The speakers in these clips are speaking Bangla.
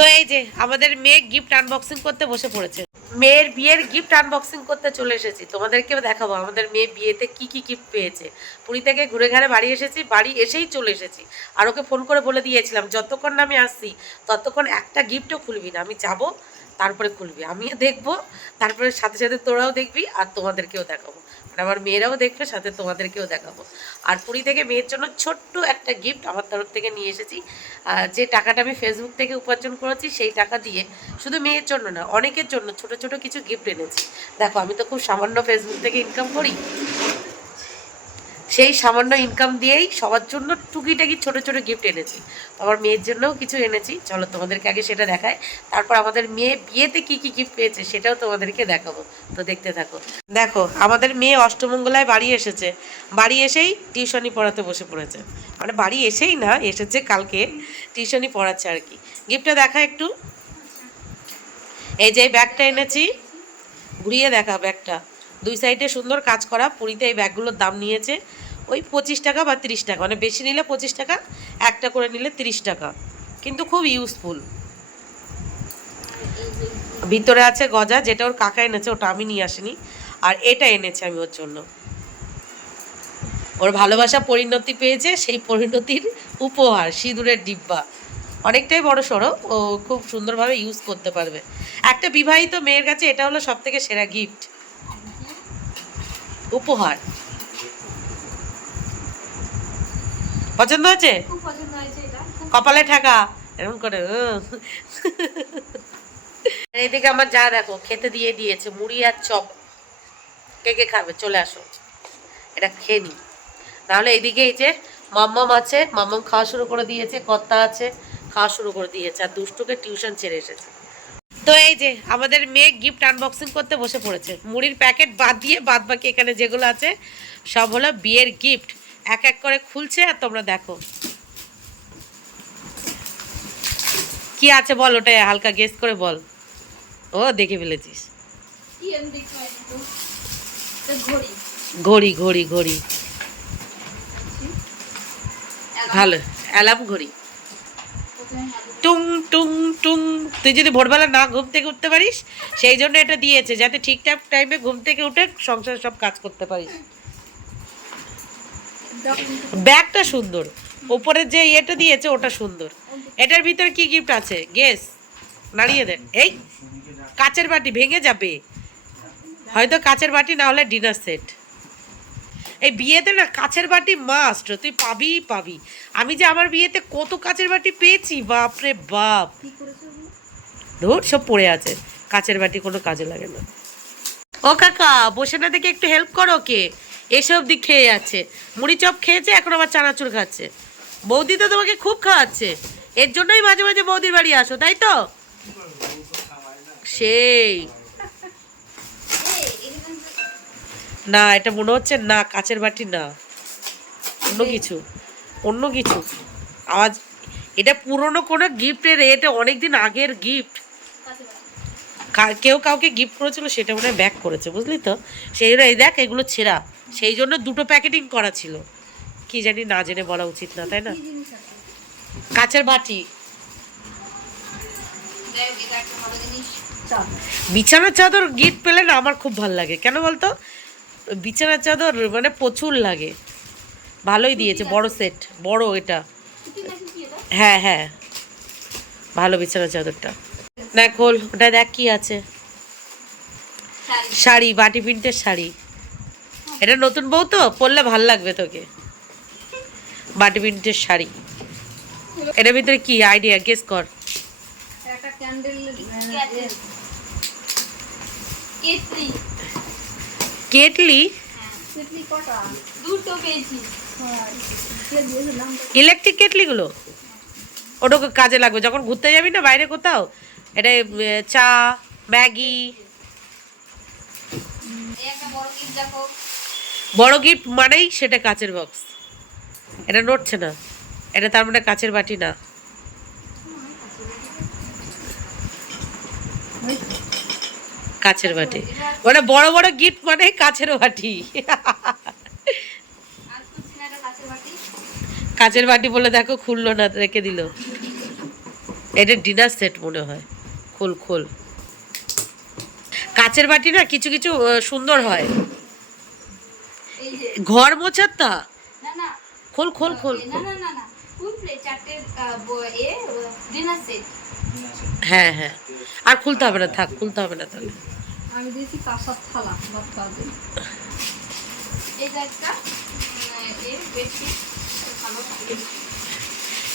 তো এই যে আমাদের মেয়ে গিফট আনবক্সিং করতে বসে পড়েছে। মেয়ের বিয়ের গিফট আনবক্সিং করতে চলে এসেছি, তোমাদেরকেও দেখাবো আমাদের মেয়ে বিয়েতে কি কি গিফট পেয়েছে। পুরী থেকে ঘুরে ঘাড়ে বাড়ি এসেছি, বাড়ি এসেই চলে এসেছি। আর ওকে ফোন করে বলে দিয়েছিলাম যতক্ষণ না আমি আসছি ততক্ষণ একটা গিফটও খুলবি না, আমি যাব তারপরে খুলবি, আমিও দেখবো, তারপরে সাথে সাথে তোরাও দেখবি আর তোমাদেরকেও দেখাবো, মানে আমার মেয়েরাও দেখবে, সাথে তোমাদেরকেও দেখাবো। আর পুরী থেকে মেয়ের জন্য ছোট্ট একটা গিফট আমার তরফ থেকে নিয়ে এসেছি। যে টাকাটা আমি ফেসবুক থেকে উপার্জন করেছি সেই টাকা দিয়ে শুধু মেয়ের জন্য না, অনেকের জন্য ছোট ছোট কিছু গিফট এনেছি। দেখো আমি তো খুব সামান্য ফেসবুক থেকে ইনকাম করি, সেই সামান্য ইনকাম দিয়েই সবার জন্য টুকিটাকি ছোট ছোট গিফট এনেছি। আমার মেয়ের জন্যও কিছু এনেছি, চলো তোমাদেরকে আগে সেটা দেখায়, তারপর আমাদের মেয়ে বিয়েতে কি কি গিফট পেয়েছে সেটাও তোমাদেরকে দেখাবো। তো দেখতে থাকো। দেখো আমাদের মেয়ে অষ্টমঙ্গলায় বাড়ি এসেছে, বাড়ি এসেই টিউশনি পড়াতে বসে পড়েছে, মানে বাড়ি এসেই না, এসেছে কালকে টিউশনি পড়াচ্ছে আর কি। গিফটটা দেখা একটু, এই যে ব্যাগটা এনেছি, ঘুরিয়ে দেখা ব্যাগটা, দুই সাইডে সুন্দর কাজ করা। পুরীতে এই ব্যাগগুলোর দাম নিয়েছে ওই 25 টাকা বা 30 টাকা, মানে বেশি নিলে 25 টাকা, একটা করে নিলে 30 টাকা, কিন্তু খুব ইউজফুল। ভিতরে আছে গজা, যেটা ওর কাকা এনেছে, ওটা আমি নিয়ে আসিনি, আর এটা এনেছে আমি ওর জন্য। ওর ভালোবাসা পরিণতি পেয়েছে, সেই পরিণতির উপহার সিঁদুরের ডিব্বা, অনেকটাই বড় সড়ো, ও খুব সুন্দরভাবে ইউজ করতে পারবে। একটা বিবাহিত মেয়ের কাছে এটা হলো সব থেকে সেরা গিফট, উপহার। পছন্দ হয়েছে? কপালে ঠাকা এরকম করে। এদিকে আমার যা দেখো খেতে দিয়ে দিয়েছে মুড়ি আর চপ, কে কে খাবে চলে আসো, এটা খেয়ে নি। নাহলে এইদিকে এই যে মাম্মাম আছে, মাম্মাম খাওয়া শুরু করে দিয়েছে, কর্তা আছে খাওয়া শুরু করে দিয়েছে, আর দুষ্টুকে টিউশন ছেড়ে এসেছে। তো এই যে আমাদের মেয়ে গিফট আনবক্সিং করতে বসে পড়েছে, মুড়ির প্যাকেট বাদ দিয়ে বাদ বাকি এখানে যেগুলো আছে সব হলো বিয়ের গিফট, এক এক করে খুলছে আর তোমরা দেখো কি আছে বল, ওটাই হালকা গেস করে বল। ও দেখে ফেলেছিস, ঘড়ি ঘড়ি ঘড়ি, ভালো অ্যালার্ম ঘড়ি, টুং টুং টুং। তুই যদি ভোরবেলা না ঘুম থেকে উঠতে পারিস সেই জন্য এটা দিয়েছে, যাতে ঠিকঠাক টাইমে ঘুম থেকে উঠে সংসারে সব কাজ করতে পারিস। ব্যাগটা সুন্দর, উপরে যে ইয়েটা দিয়েছে ওটা সুন্দর। এটার ভিতরে কি গিফট আছে গেস, নাড়িয়ে দেন। এই কাচের বাটি ভেঙে যাবে, হয়তো কাচের বাটি, না হলে ডিনার সেট। এই বিয়েতে না কাচের বাটি মাস্ট, তুই পাবি পাবি। আমি যে আমার বিয়েতে কত কাচের বাটি পেয়েছি, বাপরে বাপ, ধুর সব পড়ে আছে, কাচের বাটি কোনো কাজে লাগে না। ও কাকা বসে না দেখে একটু হেল্প করো, কে এসব দিক খেয়ে যাচ্ছে, মুড়ি চপ খেয়েছে, এখন আবার চানাচুর খাচ্ছে। বৌদি তো তোমাকে খুব খাওয়াচ্ছে, এর জন্যই মাঝে মাঝে বৌদির বাড়ি আসো, তাই তো? সেই না, এটা মনে হচ্ছে না কাচের বাটি, না অন্য কিছু, অন্য কিছু আওয়াজ। এটা পুরনো কোনো গিফটের, এটা অনেকদিন আগের গিফট, কেউ কাউকে গিফট করেছিল, সেটা মনে হয় ব্যাক করেছে, বুঝলি তো? সেই এই দেখ এগুলো ছেঁড়া, সেই জন্য দুটো প্যাকেটিং করা ছিল, কি জানি, না জেনে বলা উচিত না, তাই না? কাচের বাটি। বিছানার চাদর গিফট পেলে না আমার খুব ভালো লাগে, কেন বলতো? বিছানার চাদর মানে প্রচুর লাগে, ভালোই দিয়েছে, বড় সেট, বড় এটা, হ্যাঁ হ্যাঁ ভালো বিছানার চাদরটা। না খোল ওটা দেখ কি আছে, শাড়ি, বাটি প্রিন্টের শাড়ি, এটা নতুন বউ তো পরলে ভাল লাগবে তোকে, বাটি প্রিন্টের শাড়ি। এটার ভিতরে কি আইডিয়া, গেস কর। কেটলি, ইলেকট্রিক কেটলিগুলো, ওটা কাজে লাগবে যখন ঘুরতে যাবি না বাইরে কোথাও, এটা চা ম্যাগি। বড় গিফট মানেই সেটা কাচের বক্স, এটা নড়ছে না, এটা তার মানে কাচের বাটি না, কাচের বাটি, মানে বড় বড় গিফট মানে কাচের বাটি। কাচের বাটি বলে দেখো খুললো না, রেখে দিল। এটা ডিনার সেট মনে হয়। খোল খোল। কাচের বাটি না কিছু কিছু সুন্দর হয়। এই যে ঘর মোছার তা না না খোল খোল খোল না খোল। না না না ফুল প্লেট চারটে ডিনার সেট। হ্যাঁ হ্যাঁ, আর খুলতে হবে না, থাক খুলতে হবে না তাহলে। আমি দিয়েছি কাঁসার থালা ভাত খাওয়ার জন্য। এটা একটা বেডশিট ভালো।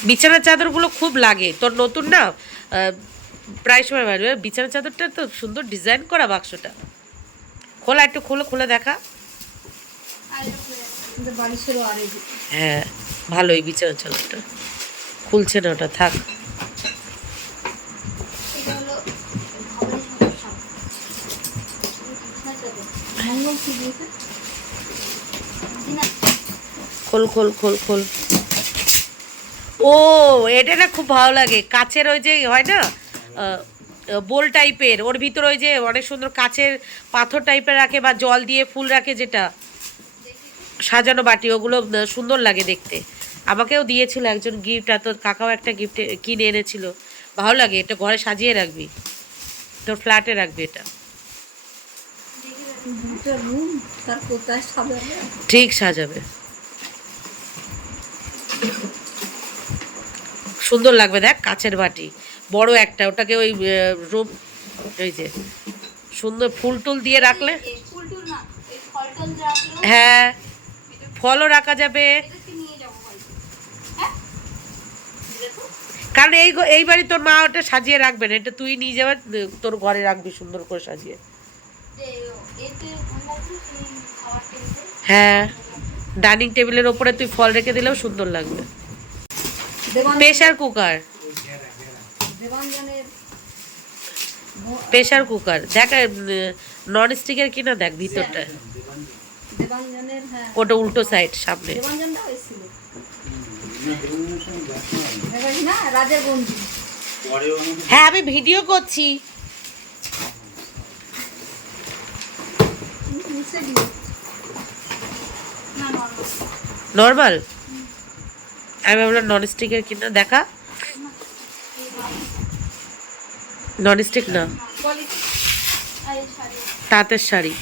বিছানার চাদরগুলো খুব লাগে তোর, নতুন না প্রায় সময় বাড়বে। বিছানার চাদরটা তো সুন্দর ডিজাইন করা, বাক্সটা খোলা, একটু খুলে খুলে দেখা। বালিশেরও আর এই যে হ্যাঁ ভালোই বিছানার চাদরটা, খুলছে না ওটা, থাক। এটা হলো মঙ্গল কি দিয়েছে খোল খোল খোল খোল। ও এটা না খুব ভালো লাগে, কাচের ওই যে হয় না বোল টাইপের, ওর ভিতরে ওই যে অনেক সুন্দর কাচের পাথর টাইপের রাখে বা জল দিয়ে ফুল রাখে, যেটা সাজানো বাটি, ওগুলো সুন্দর লাগে দেখতে। আমাকেও দিয়েছিল একজন গিফট, আর তোর কাকাও একটা গিফট কিনে এনেছিল। ভালো লাগে, এটা ঘরে সাজিয়ে রাখবি, তোর ফ্ল্যাটে রাখবি এটা, রুম তার কোথায় সাজাবে ঠিক সাজাবে, সুন্দর লাগবে। দেখ কাচের বাটি বড় একটা, ওটাকে ওই রুম এই যে সুন্দর ফুল টুল দিয়ে রাখলে, ফুল টুল না এই ফল টল রাখলো। হ্যাঁ ফলও রাখা যাবে। এটাকে নিয়ে যাবো হয়তো। হ্যাঁ দেখো কারণ এই বাড়ি তোর মা ওটা সাজিয়ে রাখবে না, এটা তুই নিয়ে যাবে, তোর ঘরে রাখবি সুন্দর করে সাজিয়ে। যে এতে আমরা কি খাবার টেবিলে হ্যাঁ ডাইনিং টেবিলের ওপরে তুই ফল রেখে দিলেও সুন্দর লাগবে। প্রেশার কুকার, দেবাঞ্জনের প্রেশার কুকার দেখ, নন স্টিকের কিনা দেখ ভিতরটা, দেবাঞ্জনের হ্যাঁ ওটা উল্টো সাইড সামনে। দেবাঞ্জনটা এসেছিল না রাজের বন্ধু। হ্যাঁ আমি ভিডিও করছি। মুছে দিও না নর্মাল, আমি ভাবলাম নন স্টিকের কিনা, দেখা নন স্টিক না, তাঁতের শাড়ি।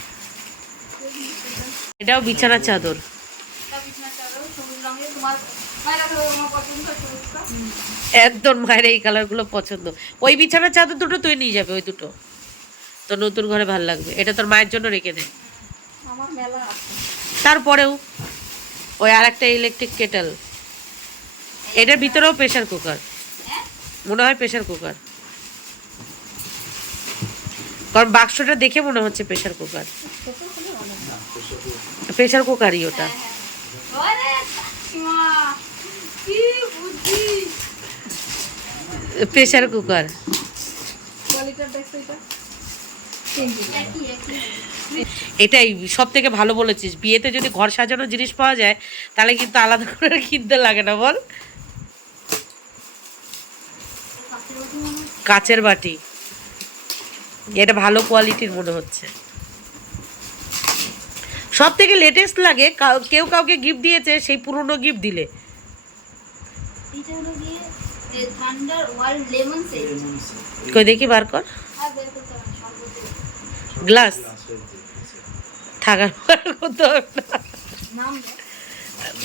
এটাও বিছানার চাদর, একদম মায়ের এই কালারগুলো পছন্দ। ওই বিছানার চাদর দুটো তুই নিয়ে যাবে, ওই দুটো তোর নতুন ঘরে ভালো লাগবে। এটা তোর মায়ের জন্য রেখে দে। আমার মেলা আছে। তারপরেও ওই আর একটা ইলেকট্রিক কেটেল, এটার ভিতরেও প্রেশার কুকার, মনে হয় প্রেশার কুকার, কারণ বাক্সটা দেখে মনে হচ্ছে প্রেশার কুকার। প্রেশার কুকারই ওটা। প্রেশার কুকার এটাই সব থেকে ভালো বলেছিস। বিয়েতে যদি ঘর সাজানোর জিনিস পাওয়া যায় তাহলে কিন্তু আলাদা করে কিনতে লাগে না, বল। কাচের বাটি, এটা ভালো কোয়ালিটির মনে হচ্ছে। সব থেকে লেটেস্ট লাগে কেউ কাউকে গিফট দিয়েছে, সেই পুরনো গিফট দিলে। কই দেখি, বার কর। গ্লাস থাকার করতে হবে না,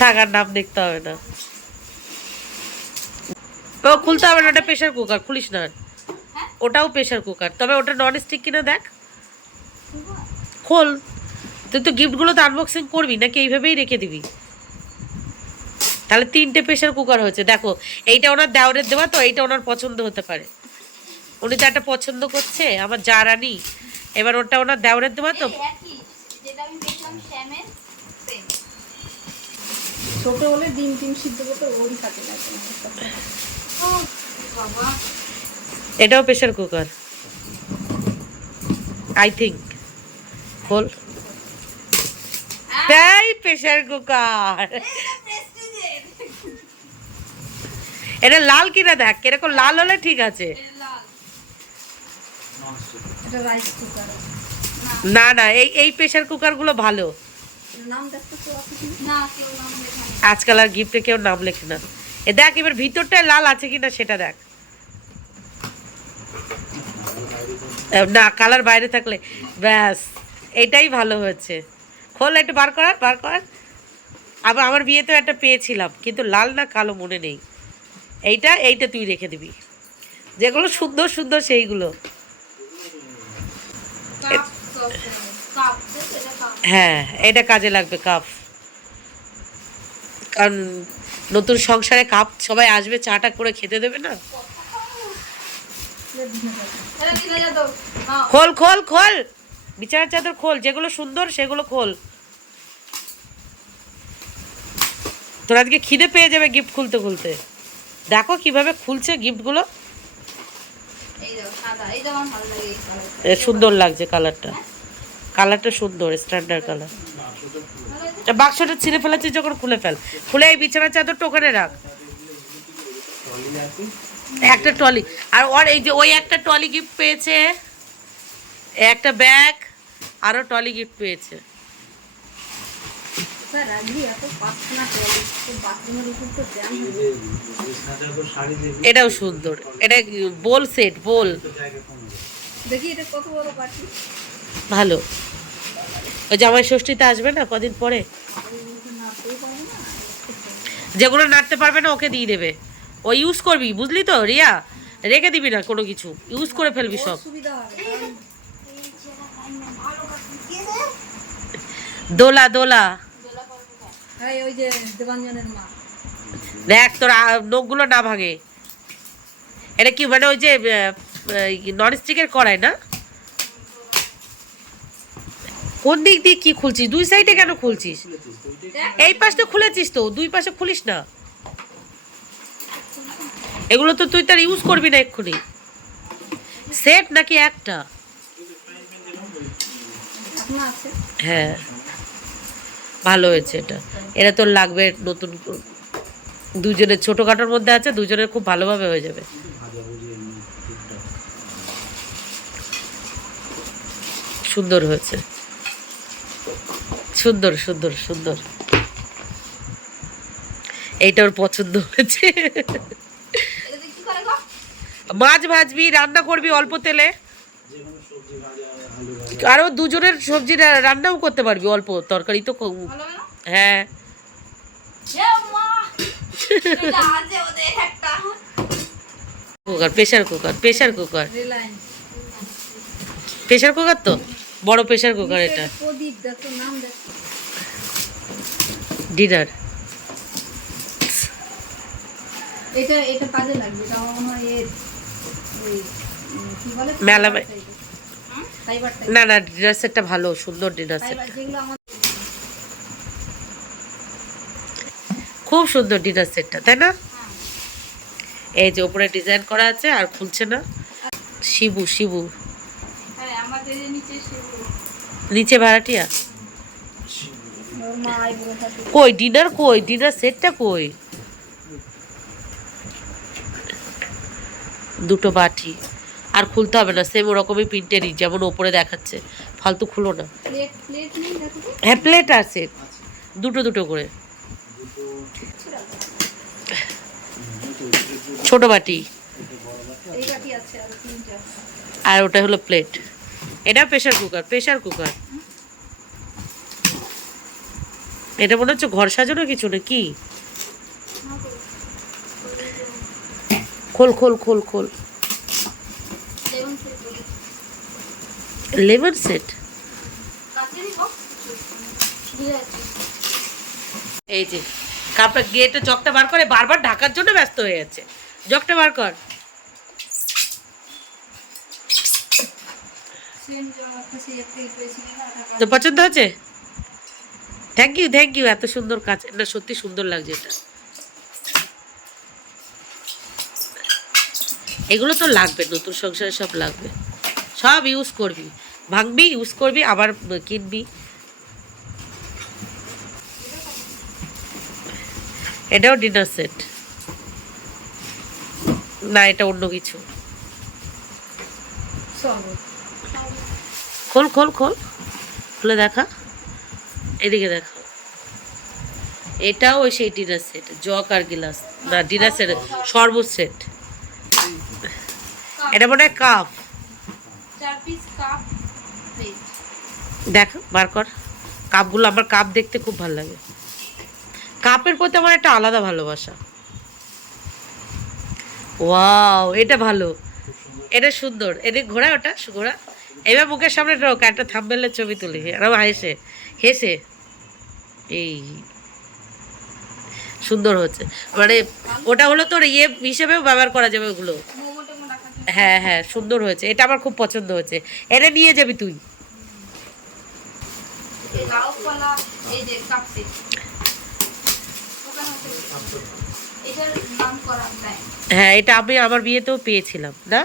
থাকার নাম দেখতে হবে না, ও খুলতে হবে না। ওটা প্রেশার কুকার, খুলিস না। ওটাও প্রেশার কুকার, তবে ওটা নন স্টিক কিনা দেখ, খোল। তুই তো গিফটগুলো তো আনবক্সিং করবি নাকি এইভাবেই রেখে দিবি? তাহলে 3টে প্রেশার কুকার হয়েছে। দেখো এইটা ওনার দেওরের দেওয়া, তো এইটা ওনার পছন্দ হতে পারে। উনি তো একটা পছন্দ করছে, আমার যা রানী, এবার ওটা ওনার দেওরের দেওয়া তো। ছোট হলে ডিম টিম সিদ্ধ করতে ওরই থাকে না। এটাও প্রেশার কুকার আই থিঙ্ক। খোল, তাই প্রেশার কুকার। এটা লাল কিনা দেখ, এরকম লাল হলে ঠিক আছে। এটা রাইস কুকার না না, এই প্রেশার কুকার গুলো ভালো। নাম দেখতে তো না, কেউ নাম লেখা নেই আজকাল আর গিফটে কেউ নাম লেখে না। এ দেখ এবার ভিতরটা লাল আছে কিনা সেটা দেখ। না, কালার বাইরে থাকলে ব্যাস, এটাই ভালো হয়েছে। খোল, একটু বার কর, বার কর। আবার আমার বিয়েতেও একটা পেয়েছিলাম, কিন্তু লাল না কালো মনে নেই। এইটা তুই রেখে দিবি, যেগুলো সুন্দর সুন্দর সেইগুলো। কাপ কাপ এটা কাপ। হ্যাঁ, এটা কাজে লাগবে কাপ, কারণ নতুন সংসারে কাপ সবাই আসবে, চাটা করে খেতে দেবে না। এটা কিনে যা তো নাও। খোল খোল খোল, বিছানার চাদর খোল, যেগুলো সুন্দর সেগুলো খোল। তোর আজকে খিদে পেয়ে যাবে গিফট খুলতে খুলতে। দেখো কিভাবে খুলছে গিফটগুলো, এই দাও সাদা, এই দাও আমার ভালো লাগে এই কালার। সুন্দর লাগছে কালারটা। কালারটা সুন্দর, স্ট্যান্ডার্ড কালার। বাক্সটা ছিঁড়ে ফেলেছিস যখন খুলে ফেল, খুলে এই বিছানার চাদরটা ওখানে রাখ। একটা ট্রলি, আর ওর এই যে ওই একটা ট্রলি গিফট পেয়েছে, একটা ব্যাগ, আরো ট্রলি গিফট পেয়েছে। স্যার রাগলি এত পাঁচখানা ট্রলি বাথরুমের উপর তো জ্যাম হয়ে যায়। এটাও সুন্দর, এটা বোল সেট, বোল দেখি এটা কত বড় পাটি। ভালো। ওই জামাই ষষ্ঠীতে আসবে না কদিন পরে, নাড়তেই পারে না। যেগুলো নাড়তে পারবে না ওকে দিয়ে দেবে। ও ইউজ করবি, বুঝলি তো রিয়া, রেখে দিবি না কোনো কিছু, ইউজ করে ফেলবি সব। সুবিধা হবে কারণ দোলা দোলা, এই ওই যে দেবাঞ্জনের মা। দেখ তোর নখগুলো না ভাঙে। এটা কি মানে ওই যে নন স্টিকের কড়াই না? কোন দিক দিয়ে কি খুলছিস? দুই সাইডে কেন খুলছিস? এই পাশটা খুলেছিস তো, দুই পাশে খুলিস না। এগুলো তো তুই তার ইউজ করবি না এক্ষুনি। সেট নাকি একটা? এখনো আছে। হ্যাঁ, ভালো হয়েছে এটা। এটা তোর লাগবে নতুন, দুজনের ছোটখাটোর মধ্যে আছে, দুজনের খুব ভালোভাবে হয়ে যাবে। সুন্দর হয়েছে, সুন্দর সুন্দর সুন্দর। এইটা ওর পছন্দ হয়েছে। এটা দিয়ে কি করে গো? মাছ ভাজবি, রান্না করবি অল্প তেলে, আরো দুজনের সবজি রান্নাও করতে পারবি, অল্প তরকারি তো ভালো হবে না? হ্যাঁ। এ মা এটা আছে ওদের একটা cooker, pressure cooker, pressure cooker, Reliance pressure cooker তো বড় প্রেশার কুকার। এটা প্রদীপ দেখো নাম দেখো। ডিনার। এটা এটা কাজে লাগবে। এটা আমার মনে হয় এর ওই কি বলে মেলা ফাইবার টাইপ। না না, ডিনার সেটটা ভালো, সুন্দর ডিনার সেট, ফাইবার যেগুলো আমার খুব সুন্দর ডিনার সেটটা, তাই না? হ্যাঁ। এই যে উপরে ডিজাইন করা আছে আর খুলছে না। শিবু, শিবু হ্যাঁ আমাদের নিচে সেগুলো নিচে ভাড়াটিয়া। ওর মা আইবুড়ো থাকে। কই ডিনার, কই ডিনার সেটটা কই? দুটো বাটি, আর খুলতে হবে না, সেম ওরকমই প্রিন্টেরই যেমন ওপরে দেখাচ্ছে, ফালতু খুলো না। প্লেট প্লেট নেই দেখো তো। হ্যাঁ, প্লেট আছে, দুটো দুটো করে, ছোট বাটি, এই বাটি আছে আর তিনটা। আর ওটা হলো প্লেট। এটা প্রেশার কুকার, প্রেশার কুকার। এটা মনে হচ্ছে ঘর সাজানো কিছু না কি? খোল খোল খোল খোল। লেমন সেট বলি। Lemon set. কাছে নিবো। দিয়ে আছে। এই যে কাপটা গেটে জগটা বার করে বারবার ঢাকার জন্য ব্যস্ত হয়ে যাচ্ছে। জগটা বার কর। সেম জামা কাছে একটা পেয়েছিলাম না ঢাকা। তো পছন্দ হয়েছে? Thank you, thank you. এত সুন্দর কাজ, না সত্যি সুন্দর লাগছে এটা। এগুলো তো লাগবে, নতুন সংসারে সব লাগবে, সব ইউজ করবি, ভাঙবি, ইউজ করবি, আবার কিনবি। এটাও ডিনার সেট না, এটা অন্য কিছু। শরবত। খোল খোল খোল, খুলে দেখা, এদিকে দেখা। এটাও ওই সেই ডিনার সেট, জগ আর গিলাস, না ডিনার সেট, শরবত সেট। এটা মনে হয় কাপ, 4 পিস কাপ প্লেট। দেখ বার কর কাপগুলো। আমার কাপ দেখতে খুব ভালো লাগে। কাপের প্রতি আমার একটা আলাদা ভালোবাসা। ওয়াও, এটা ভালো, এটা সুন্দর। এদিক ঘোরা, ওটা ঘোরা। এবার মুখের সামনে ঢোক, একটা থাম্বনেলের ছবি তুলি আর হেসে হেসে। এই সুন্দর হচ্ছে, মানে ওটা হলো তোর ইয়ে হিসেবেও ব্যবহার করা যাবে ওগুলো। মোমো টোমো রাখার জন্য। হ্যাঁ হ্যাঁ, সুন্দর হয়েছে, এটা আমার খুব পছন্দ হয়েছে। এটা নিয়ে যাবি তুই। এই লাউ কলা, এই যে কাপ সেট। এটার নাম করা ব্র্যান্ড। হ্যাঁ, এটা আমি আমার বিয়েতেও পেয়েছিলাম না,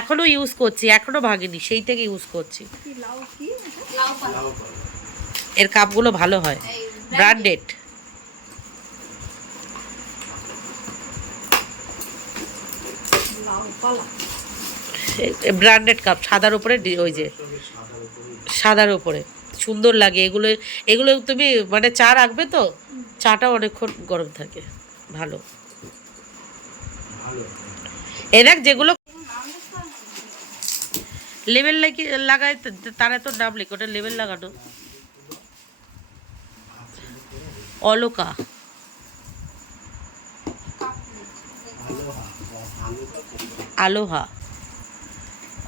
এখনো ইউজ করছি, এখনো ভাগিনি, সেই থেকে ইউজ করছি। কি লাউ কি? লাউ কলা। এর কাপগুলো ভালো হয়, এই ব্র্যান্ডেড। লাউ কলা। ব্র্যান্ডেড কাপ, সাদার উপরে ওই যে সাদার উপরে সুন্দর লাগে এগুলো। এগুলো তুমি মানে চা রাখবে তো, চাটা অনেকক্ষণ গরম থাকে, ভালো। এ দেখ যেগুলো লেবেল লাগায় তারা তো নাম লেখে, ওটা লেবেল লাগানো। অলোকা, আলোহা।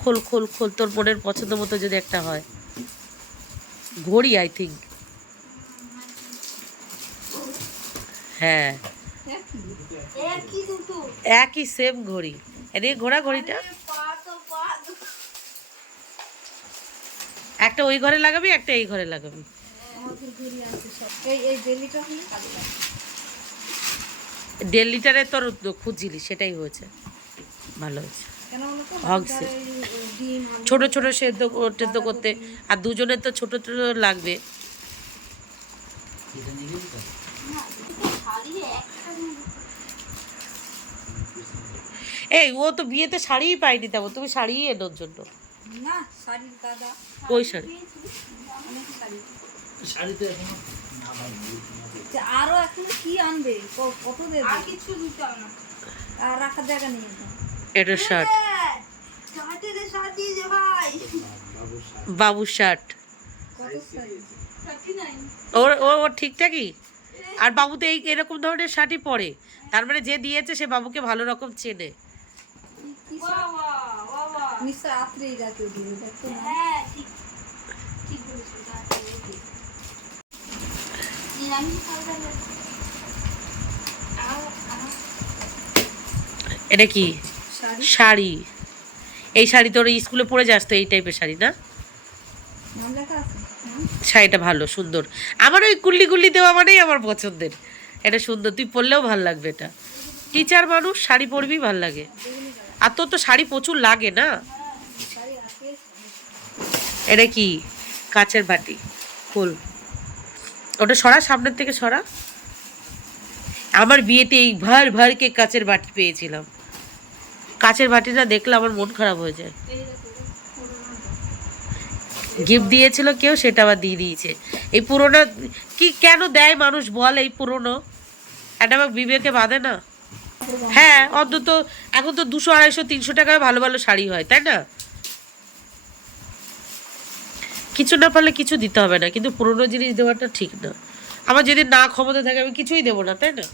খোল খোল খোল, তোর মনের পছন্দ মতো যদি একটা হয়। ঘড়ি আই থিঙ্ক, হ্যাঁ একই কিন্তু। একই সেম ঘড়ি। এদিকে ঘোড়া ঘড়িটা, একটা ওই ঘরে লাগাবি, একটা এই ঘরে লাগাবি। আমাদের ঘুরি আছে সব। এই জেলিটা হলে কাজে লাগে। 1.5 লিটারে তোর খুঁজছিলি, সেটাই হয়েছে, ভালো হয়েছে। কেন বলো তো? হগসে ডিম আলু। ছোট ছোট সেদ্ধ করতে, আর দুজনের তো ছোট ছোট লাগবে। এই ও তো বিয়েতে শাড়িই পাইনি, তেমন তুমি শাড়িই এনোর জন্য। না শাড়ির দাদা। ওই শাড়ি, অনেক শাড়ি। শাড়িতে এখনো যে আরো এখনো কি আনবে? কত দেবে? আর কিছু দিতে হবে না। আর রাখার জায়গা নেই এখন। এটা শার্ট, শার্টের শার্ট দিয়ে দে ভাই। বাবুর শার্ট। কত শাড়ি? 39। ওর ও ওর ঠিকঠাকই। আর বাবু তো এই এরকম ধরনের শার্টই পরে, তার মানে যে দিয়েছে সে বাবুকে ভালো রকম চেনে। নিশ্চয় রাত্রেই রাতে দিয়ে দেখতো না। হ্যাঁ ঠিক ঠিক বলেছিস, রাতে দিয়ে। নিরামিষ খাবার। এটা কি শাড়ি। শাড়ি? এই শাড়ি তোর স্কুলে পরে যাস তো, এই টাইপের শাড়ি না? নাম লেখা আছে। শাড়িটা ভালো, সুন্দর। আমার ওই গুল্লি গুল্লি দেওয়া মানেই আমার পছন্দের। এটা সুন্দর, তুই পরলেও ভাল লাগবে। এটা টিচার মানুষ, শাড়ি পরবি ভাল লাগে। আর তোর তো শাড়ি প্রচুর লাগে না। শাড়ি আছে। এটা কি? কাচের বাটি। ফুল, ওটা সরা, সামনের থেকে সরা। আমার বিয়েতে এই ভার ভারকে কাচের বাটি পেয়েছিলাম। কাচের বাটিটা দেখলে আমার মন খারাপ হয়ে যায়। গিফট দিয়েছিল কেউ, সেটা আবার দিয়ে দিয়েছে। এই পুরোনো কি কেন দেয় মানুষ বল? এই পুরোনো এটা আবার বিবেকে বাঁধে না। হ্যাঁ, অন্তত এখন তো 200, 250, 300 টাকায় ভালো ভালো শাড়ি হয়, তাই না? কিছু না পারলে কিছু দিতে হবে না, কিন্তু পুরোনো জিনিস দেওয়াটা ঠিক না। আমার যদি না ক্ষমতা থাকে আমি কিছুই দেবো না, তাই না?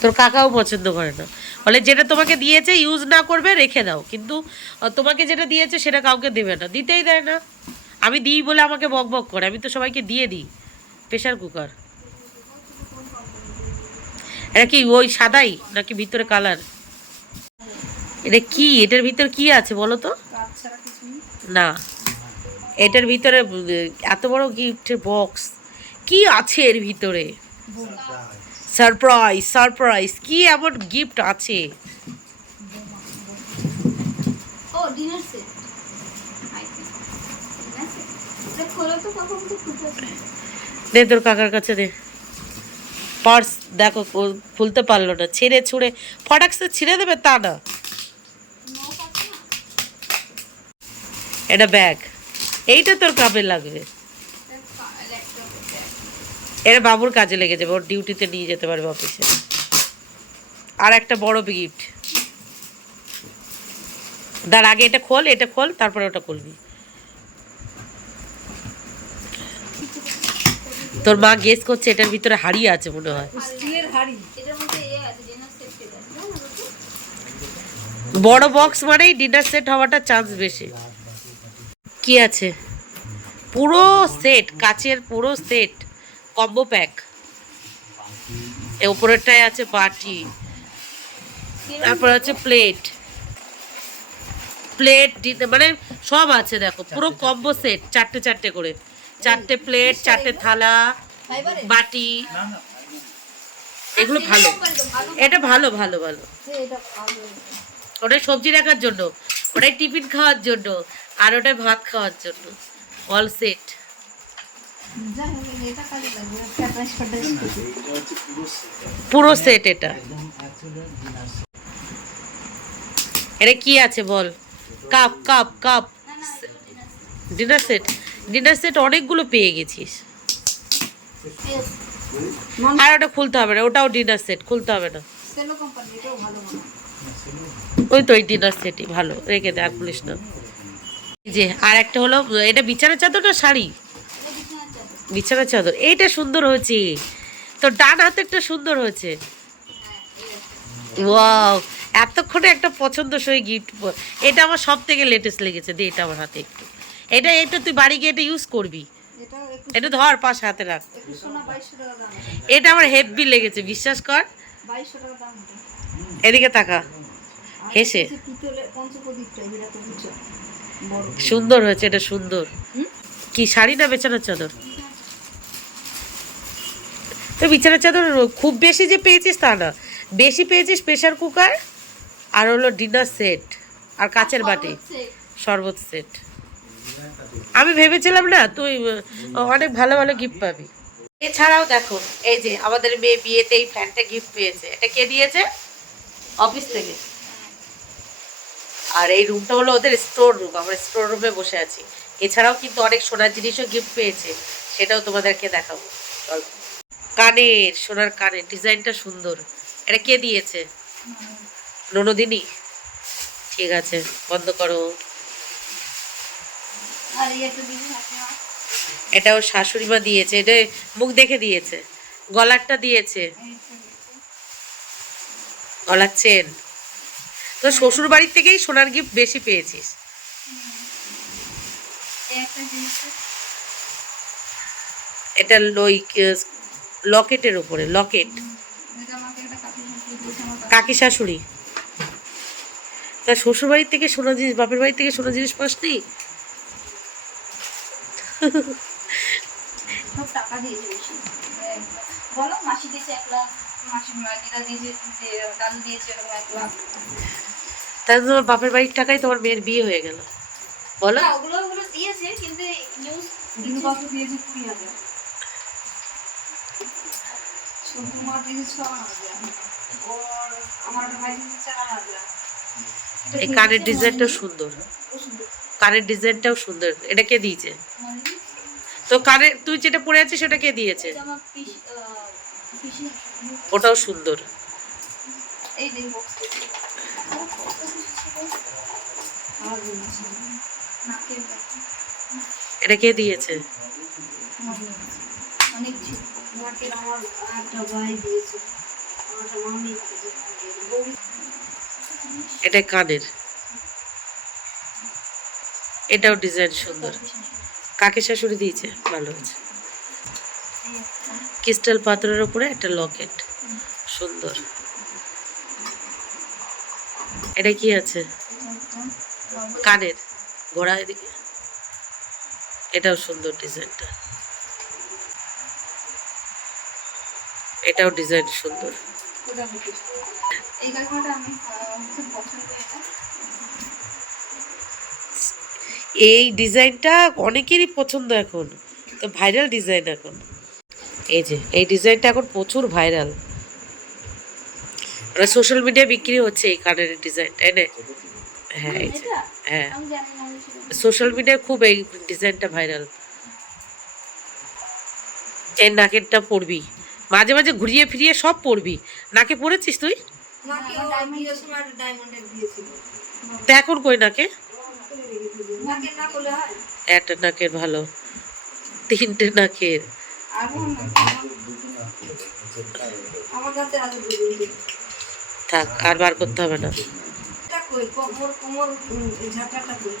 তোর কাকাও পছন্দ করে না, বলে যেটা তোমাকে দিয়েছে ইউজ না করবে, রেখে দাও। কিন্তু তোমাকে যেটা দিয়েছে সেটা কাউকে দেবে না, দিতেই দেয় না। আমি দিই বলে আমাকে বক বক করে, আমি তো সবাইকে দিয়ে দিই। Pressure cooker. এটা কি ওই সাদাই নাকি ভিতরে কালার? এটা কি? এটার ভিতর কি আছে বলো তো? কাজ ছাড়া কিছু নেই। না, এটার ভিতরে এত বড় গিফটের বক্স, কি আছে এর ভিতরে? সারপ্রাইজ সারপ্রাইজ, কি এমন গিফট আছে? ও dinner set. I think dinner set. এটা খোলো তো, কখন তো খুলতে। দে তোর কাকার কাছে দে। পার্স দেখো, ও খুলতে পারলো না, ছেড়ে ছুঁড়ে ফটাক্সে ছিঁড়ে দেবে তা না। এটা ব্যাগ, এইটা তোর কাপে লাগবে। এটা বাবুর কাজে লেগে যাবে, ওর ডিউটিতে নিয়ে যেতে পারবে অফিসে। আর একটা বড় গিফট, তার আগে এটা খোল তারপরে ওটা খুলবি। তোর মা গেস করছে এটার ভিতরে হাড়ি আছে মনে হয়, স্টিলের হাড়ি। এটার মধ্যে আছে ডিনার সেট আছে। বড় বক্স মানেই ডিনার সেট হওয়াটা চান্স বেশি। কি আছে? পুরো সেট, কাচের পুরো সেট, কম্বো প্যাক। এর উপরেরটায় আছে বাটি, তারপর আছে প্লেট মানে সব আছে। দেখো পুরো কম্বো সেট, 4টে করে, 4টে প্লেট, 4টে থালা, বাটি। এগুলো ভালো, এটা ভালো। ওটাই সবজি রাখার জন্য, ওটাই টিফিন খাওয়ার জন্য, আর ওটাই ভাত খাওয়ার জন্য, অল সেট। পুরো সেট এটা কি আছে বল? কাপ ডিনার সেট অনেকগুলো পেয়ে গেছিস। আর ওটা খুলতে হবে না, ওটাও ডিনার সেট, খুলতে হবে না। ওই তো এই ডিনার সেটই ভালো, রেখে দে, আর খুলিস না। যে আর একটা হলো, এটা বিছানার চাদর না শাড়ি? বিছানার চাদর। এইটা সুন্দর হয়েছে, তো ডান হাতেরটা সুন্দর হয়েছে। ওয়াও, এতক্ষণে একটা পছন্দসই গিফট। এটা আমার সব থেকে লেটেস্ট লেগেছে। দে এটা আমার হাতে একটু। এটা তুই বাড়ি গিয়ে এটা ইউজ করবি। এটা ধর, পাশ হাতে রাখ। এটা আমার হেভি লেগেছে, বিশ্বাস কর। এদিকে তাকা, হেসে। সুন্দর হয়েছে, এটা সুন্দর। কি শাড়ি না বিছানার চাদর? তো বিছানার চাদর খুব বেশি যে পেয়েছিস তা না, বেশি পেয়েছিস প্রেশার কুকার, আর হলো ডিনার সেট, আর কাচের বাটি, শরবত সেট। আমি ভেবেছিলাম না তুই অনেক ভালো গিফট পাবি। এছাড়াও দেখো, এই যে আমাদের মেয়ে বিয়েতে এই ফ্যানটা গিফট পেয়েছে। এটা কে দিয়েছে? অফিস থেকে। আর এই রুমটা হলো ওদের স্টোর রুম, আমরা স্টোর রুমে বসে আছি। এছাড়াও কিন্তু অনেক সোনার জিনিসও গিফট পেয়েছে, সেটাও তোমাদেরকে দেখাবো। চলো। কানের, সোনার কানের ডিজাইনটা সুন্দর। এটা কে দিয়েছে? ননদিনী। ঠিক আছে, বন্ধ করো। এটাও শাশুড়ি মা দিয়েছে, এটা মুখ দেখে দিয়েছে। গলারটা দিয়েছে, গলার চেন। তো শ্বশুর বাড়ির থেকেই সোনার গিফট বেশি পেয়েছিস। এটা লকেটের উপরে, লকেট। কাকি শাশুড়ি। তা শ্বশুর বাড়ির থেকে সোনা জিনিস, বাপের বাড়ির থেকে সোনা জিনিস পাসনি? তাহলে তোমার বাপের বাড়ির টাকায় তোমার মেয়ের বিয়ে হয়ে গেল, বলো? ওগুলো দিয়েছে, কিন্তু দিয়েছে 20,000। এই কানের ডিজাইনটাও সুন্দর, কানের ডিজাইনটাও সুন্দর। এটা কে দিয়েছে? তো কানের তুই যেটা পরে আছিস সেটা কে দিয়েছে? ওটাও সুন্দর। এটা কে দিয়েছে? এটা কানের, এটাও ডিজাইন সুন্দর। কাকে শাশুড়ি দিয়েছে, ভালো হয়েছে। ক্রিস্টাল পাথরের উপরে একটা লকেট, সুন্দর। এটা কি আছে? কানের ঘোড়া, এদিকে। এটাও সুন্দর ডিজাইনটা, এটাও ডিজাইন সুন্দর। এই ডিজাইনটা অনেকেরই পছন্দ এখন, তো ভাইরাল ডিজাইন এখন। এই যে এই ডিজাইনটা এখন প্রচুর ভাইরাল, সোশ্যাল মিডিয়ায় বিক্রি হচ্ছে এই কানের ডিজাইনটা। এনে হ্যাঁ, এই যে হ্যাঁ, সোশ্যাল মিডিয়ায় খুব এই ডিজাইনটা ভাইরাল। এই নাকেরটা পরবি, মাঝে মাঝে ঘুরিয়ে ফিরিয়ে সব পরবি। নাকে পরেছিস তুই? তা এখন কই নাকে? নাকের না করলে হয়? একটা নাকের ভালো, 3টে নাকের। আর আমার কাছে আছে দুটো। থাক, আর বার করতে হবে না। এটা কই কোমর কোমর এই ঝাঁকাটা কই?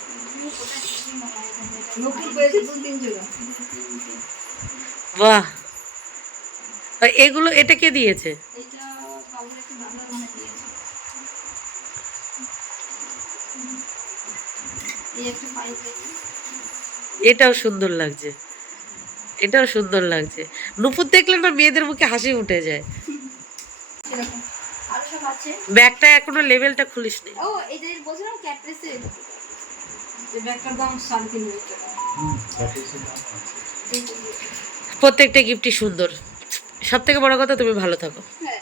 নকুল পেয়েছে 2-3 জোড়া। বাহ, আর এগুলো এটা কে দিয়েছে? এটা বাবুর একটু বাংলা মনে দিয়েছে। এই একটা পাইপ দেখি। এটাও সুন্দর লাগছে, এটাও সুন্দর লাগছে। নুপুর দেখলে না মেয়েদের মুখে হাসি উঠে যায়। এরকম আরো সব আছে। ব্যাগটা এখনো লেভেলটা খুলিসনি। ও এই যে বলছিলাম ক্যাটরেসের এই ব্যাগটার দাম 3.5 টাকা। প্রত্যেকটা গিফটই সুন্দর। সব থেকে বড় কথা তুমি ভালো থাকো। হ্যাঁ